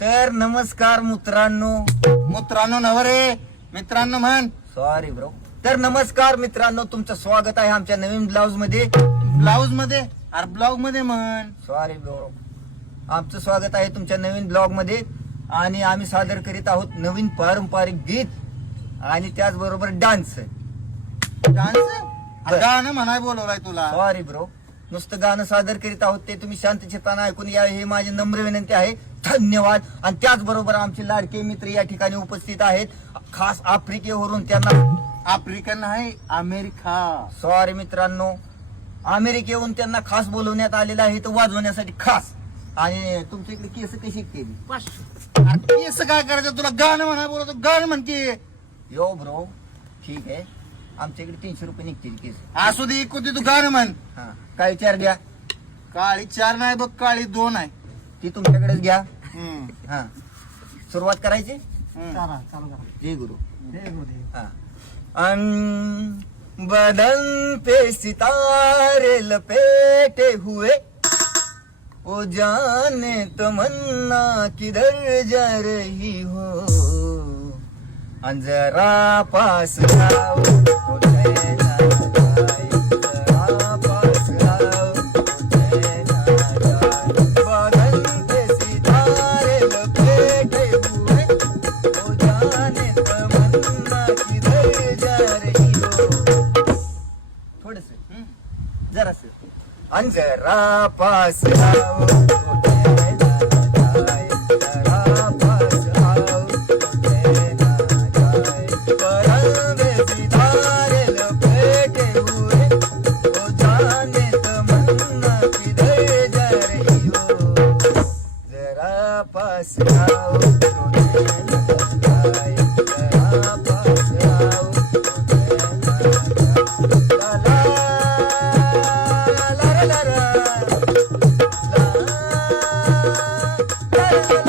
तर नमस्कार मित्रांनो नव रे मित्रांनो म्हण. Sorry bro. तर नमस्कार मित्रांनो, तुमचं स्वागत आहे आमच्या नवीन ब्लाउज मध्ये. ब्लाऊज मध्ये अरे ब्लॉग मध्ये म्हण. Sorry bro. आमचं स्वागत आहे तुमच्या नवीन ब्लॉग मध्ये आणि आम्ही सादर करीत आहोत नवीन पारंपरिक गीत आणि त्याचबरोबर डान्स. डान्स गाणं म्हणाय बोलवलाय तुला. Sorry bro. नुसतं गाणं सादर करीत आहोत ते तुम्ही शांतचित्तानं ऐकून या, हे माझी नम्र विनंती आहे. धन्यवाद. आणि त्याचबरोबर आमचे लाडके मित्र या ठिकाणी उपस्थित आहेत, खास आफ्रिकेवरून. त्यांना आफ्रिकन आहे अमेरिका. सॉरी मित्रांनो, अमेरिकेहून त्यांना खास बोलवण्यात आलेलं आहे तर वाजवण्यासाठी खास. आणि तुमच्या इकडे केस कशी केली? केस काय करायचं तुला? गाणं म्हणाय बोलवतो, गाणं म्हणते. यो ब्रो ठीक आहे, आमच्या इकडे 300 रुपये निघतील केस. असू दे कोणती तू गाणं म्हण. हा, काय विचार घ्या. काळी 4 नाही बघ, काळी 2 आहे. ती तुमच्याकडेच घ्या. हम्म. हा, सुरुवात करायची. हम्म. जय गुरु. हाँ। बदन पे सितारे लपेटे हुए, ओ जाने तमन्ना किधर जा रही हो, जरा पास आओ तो चैन जाए, जरा पास आओ तो चैन जाए। बदन पे सितारे लपेटे हुए, ओ जाने तमन्ना किधर जा रही हो. थोडस जरास. जरा पास आओ तो चैन जाए, जरा पास आओ तो चैन जाए. बदन में सितारे लपेटे हुए, ओ जाने तमन्ना किधर जा रही हो, जरा पास आओ तो चैन जाए, जरा पास आओ तो चैन जाए. ला ला ला ला ला ला ला ला ला ला.